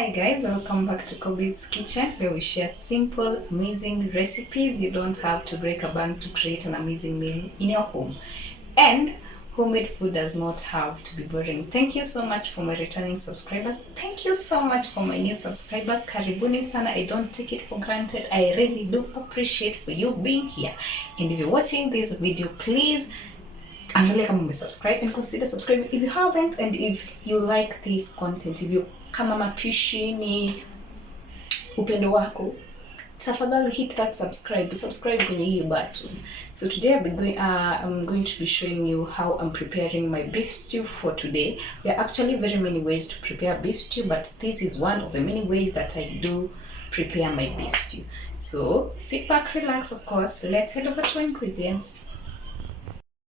Hi guys, welcome back to Kobe's Kitchen, where we share simple, amazing recipes. You don't have to break a bank to create an amazing meal in your home. And homemade food does not have to be boring. Thank you so much for my returning subscribers. Thank you so much for my new subscribers. Karibuni sana. I don't take it for granted. I really do appreciate for you being here. And if you're watching this video, please angalia kama umesubscribe and consider subscribing if you haven't. And if you like this content, if you kama mapishi ni upendo wako, tafadhali hit that subscribe kwenye hiyo button. So today I'm going to be showing you how I'm preparing my beef stew for today. There are actually very many ways to prepare beef stew, but this is one of the many ways that I do prepare my beef stew. So sit back, relax, of course. Let's head over to ingredients.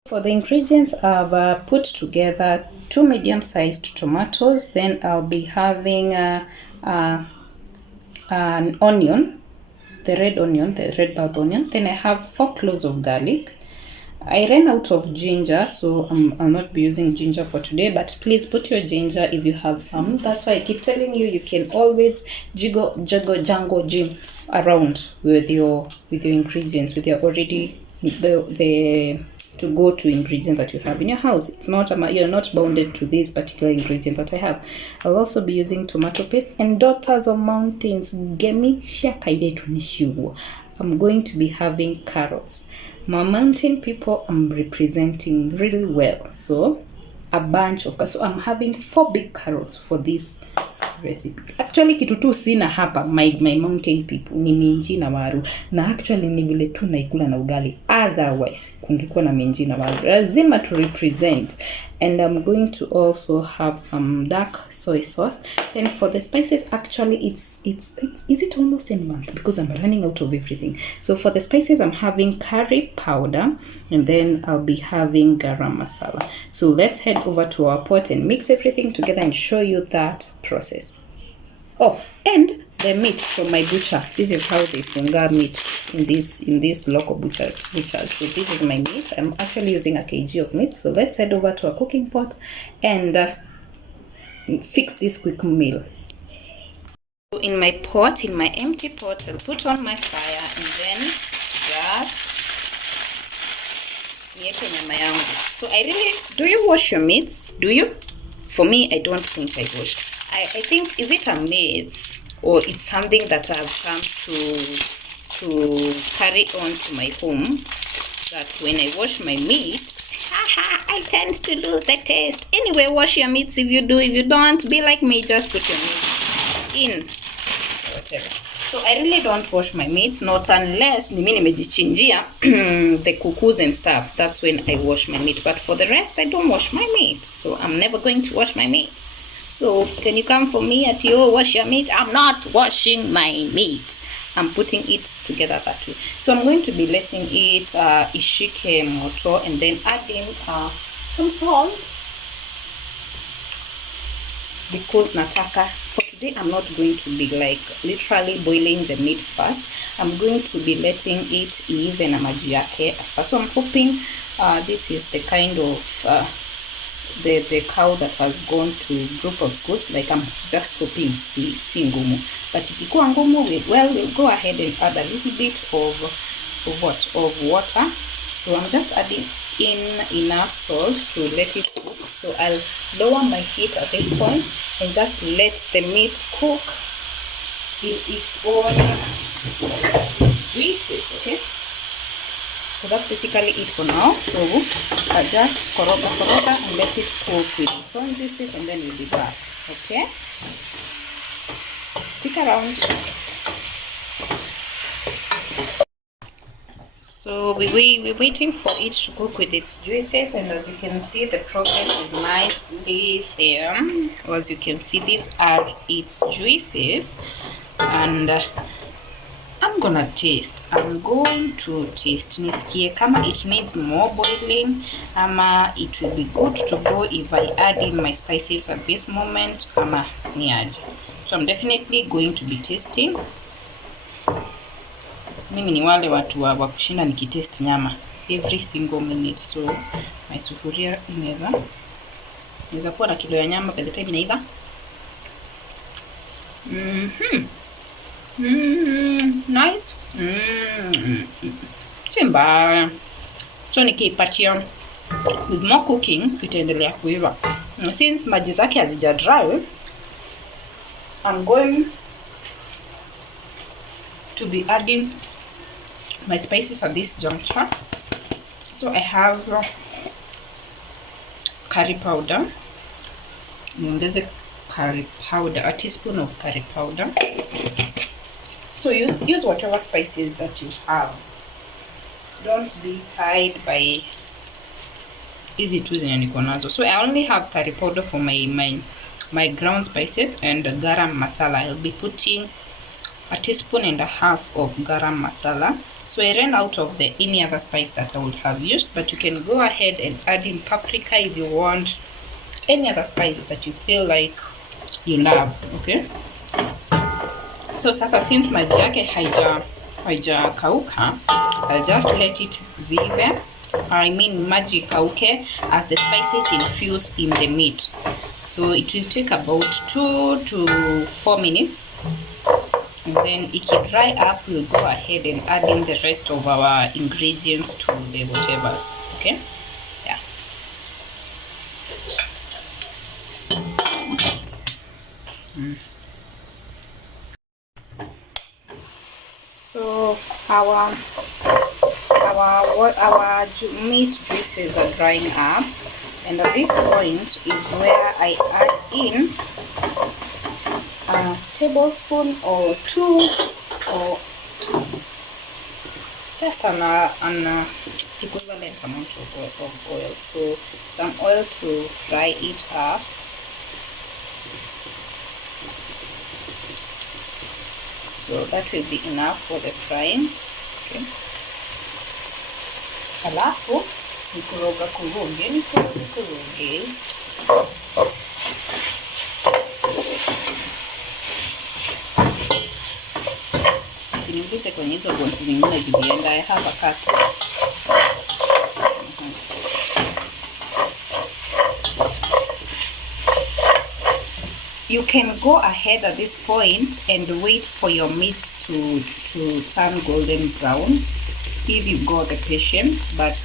For the ingredients, I've put together 2 medium-sized tomatoes. Then I'll be having an onion, the red bulb onion. Then I have 4 cloves of garlic. I ran out of ginger, so I'll not be using ginger for today, but please put your ginger if you have some. That's why I keep telling you, you can always jiggle around with your ingredients, with your already the to go to ingredients that you have in your house. It's not you're not bounded to this particular ingredient that I have. I'll also be using tomato paste and Daughters of Mountains. I'm going to be having carrots. My mountain people I'm representing really well. So a bunch of carrots. So I'm having 4 big carrots for this recipe. Actually kitu tu sina hapa my mountain people ni minji na waru, na actually ni vile tu naikula na ugali, otherwise kungekuwa na minji na waru. Lazima to represent. And I'm going to also have some dark soy sauce. Then for the spices, actually is it almost a month because I'm running out of everything. So for the spices, I'm having curry powder, and then I'll be having garam masala. So let's head over to our pot and mix everything together and show you that process. Oh, and the meat from my butcher. This is how they funga meat in this local butcher. So this is my meat. I'm actually using a kg of meat. So let's head over to a cooking pot and fix this quick meal. So in my pot, in my empty pot, I'll put on my fire and then just nieke nyama yangu. So do you wash your meats? Do you? For me, I don't think I wash. I think, is it a myth or it's something that I've come to carry on to my home, that when I wash my meat, I tend to lose the taste. Anyway, wash your meats if you do. If you don't, be like me, just put your meat in whatever. So I really don't wash my meats, not unless mimi nimejichinjia the cuckoos and stuff. That's when I wash my meat. But for the rest, I don't wash my meat. So I'm never going to wash my meat. So can you come for me at you wash your meat? I'm not washing my meat. I'm putting it together that way. So I'm going to be letting it ishike moto and then adding some salt, because nataka for today I'm not going to be like literally boiling the meat first. I'm going to be letting it even maji yake first. So I'm hoping this is the kind of the cow that has gone to group of schools. Like I'm just hoping si ngumu, but ikikuwa ngumu, we'll go ahead and add a little bit of water. So I'm just adding in enough salt to let it cook. So I'll lower my heat at this point and just let the meat cook in its own juices. Okay, so that's basically it for now. So I'll just koroga and let it cook with its own juices, and then we'll be back. Okay, stick around. So we're waiting for it to cook with its juices, and as you can see, the process is nicely there. As you can see, these are its juices, and I'm going to taste nisikie kama it needs more boiling, ama it will be good to go if I add in my spices at this moment, ama niaje. So I'm definitely going to be tasting. Mimi ni wale watu wa kushinda nikitest nyama every single minute. So my sufuria inaweza kuwa na kilo ya nyama by the time inaiva. Nice. Simba. So nikiipatia with more cooking itaendelea kuiva. Since maji zake hazija dry, I'm going to be adding my spices at this juncture. So I have curry powder. Niongeze curry powder, a teaspoon of curry powder. So use whatever spices that you have. Don't be tied by easy tu zenye niko nazo. So I only have curry powder for my ground spices and garam masala. I'll be putting a teaspoon and a half of garam masala. So I ran out of any other spice that I would have used, but you can go ahead and add in paprika if you want, any other spice that you feel like you love. Okay, so sasa since maji yake haija kauka, I'll just let it zive. I mean maji kauke as the spices infuse in the meat. So it will take about 2 to 4 minutes. And then if it dry up, we'll go ahead and add in the rest of our ingredients to the whatevers. Okay, yeah. So our meat juices are drying up, and at this point is where I add in a tablespoon or 2, or just an equivalent amount of oil. So some oil to fry it up. So that will be enough for the frying. Okay. Alafu nikoroge. Usiniingize kwenye hizo bones zingine zibienda. I have a cut. You can go ahead at this point and wait for your meat to turn golden brown if you've got the patience, but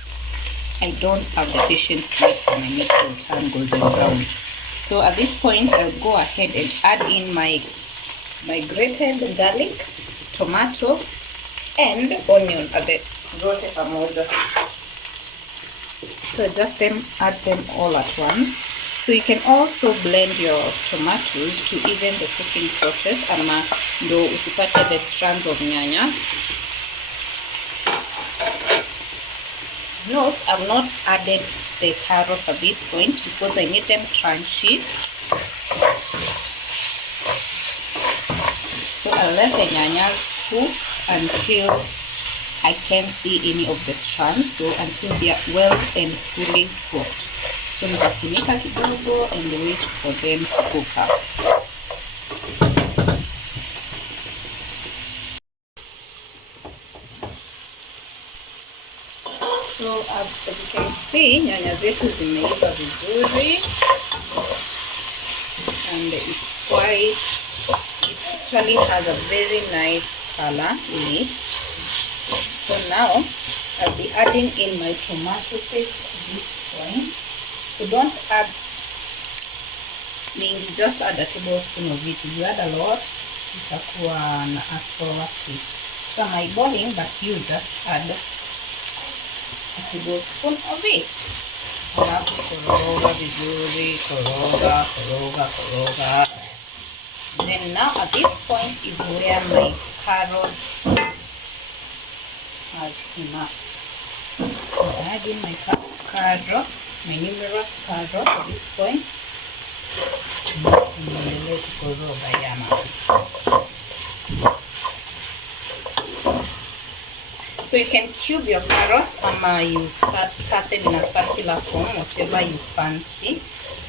I don't have the patience to wait for my meat to turn golden brown. So at this point, I'll go ahead and add in my grated garlic, tomato, and onion at the zote pamoja. So just add them all at once. So you can also blend your tomatoes to even the cooking process, ama ndo usipate the strands of nyanya. Note, I've not added the carrots at this point because I need them crunchy. So I'll let the nyanyas cook until I can't see any of the strands, so until they are well and fully cooked. So nitafunika kidogo and wait for them to cook up. So as you can see, nyanya zetu zimeiva vizuri, and it actually has a very nice color in it. So now I'll be adding in my tomato paste at this point. So don't add mingi, just add a tablespoon of it. If you add a lot, itakuwa na a sour taste. So I'm eyeballing, but you just add a tablespoon of it. Alafu koroga vizuri, koroga. Then now at this point is where my carrots are immersed. So I add in my carrots. My numerous carrots at this point. So you can cube your carrots, ama you cut them in a circular form, whatever you fancy.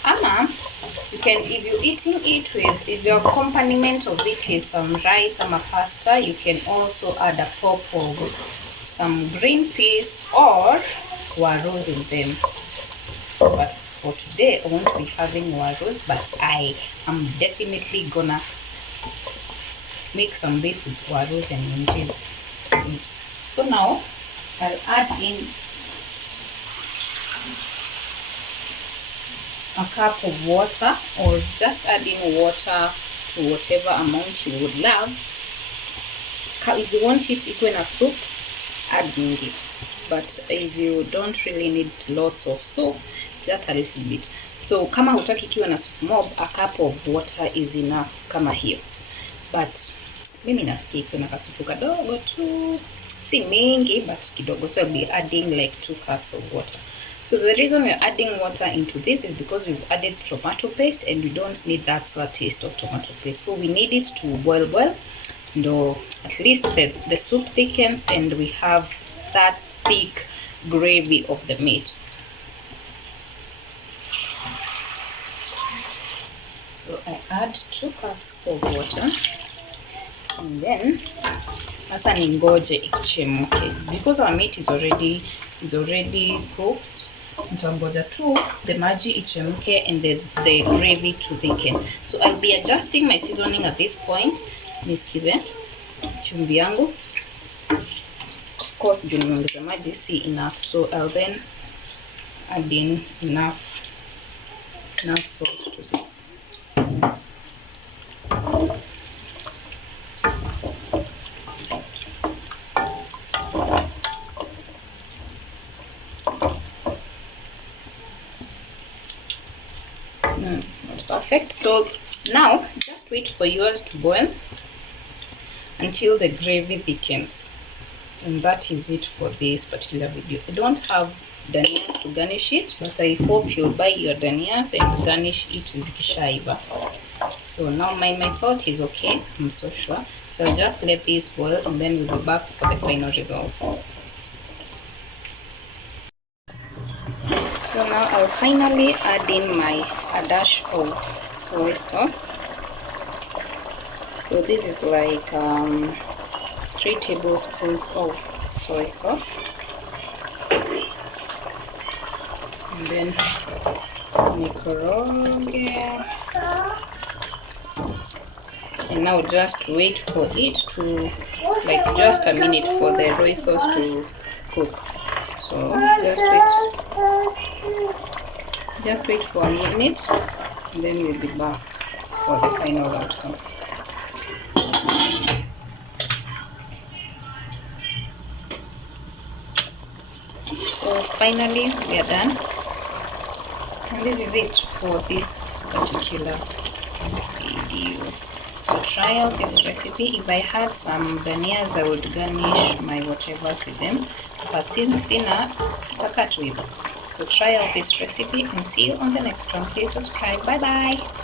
Ama you can, if you're eating it with, if your accompaniment of it is some rice or pasta, you can also add a pop of some green peas or warros in them. But for today I won't be having warros, but I am definitely gonna make some beef with warus and minches. So now I'll add in a cup of water, or just add in water to whatever amount you would love. If you want it equal a soup, add mingi. But if you don't really need lots of soup, just a little bit. So kama hutaki kiwe na soup mob, a cup of water is enough kama hiyo. But mimi nasikia iko na kasupu kadogo tu, si mingi but kidogo, so I'll be adding like 2 cups of water. So the reason we're adding water into this is because we've added tomato paste and we don't need that sour taste of tomato paste. So we need it to boil, though at least the soup thickens and we have that thick gravy of the meat. So I add 2 cups of water and then sasa ningoje ichemke. Because our meat is already cooked, nitangoja tu the maji ichemke and the gravy to thicken. So I'll be adjusting my seasoning at this point. Nisikize chumvi yangu. Of course, juu nimeongeza maji si enough, so I'll then add in enough salt to this. Not perfect. So now just wait for yours to boil until the gravy thickens, and that is it for this particular video. I don't have danias to garnish it, but I hope you'll buy your danias and garnish it zikishaiva. So now my salt is okay, I'm so sure. So I'll just let this boil and then we'll be back for the final result. So now I'll finally add in a dash of soy sauce. So this is like 3 tablespoons of soy sauce. And then nikoroge. And now just wait for it to, like just a minute for the soy sauce to cook. So just wait for a minute and then we'll be back for the final outcome. So finally we are done, and this is it for this particular video. So try out this recipe. If I had some danias, I would garnish my whatevers with them, but since sina, taka tu hivyo. So try out this recipe and see you on the next one. Please subscribe. Bye bye.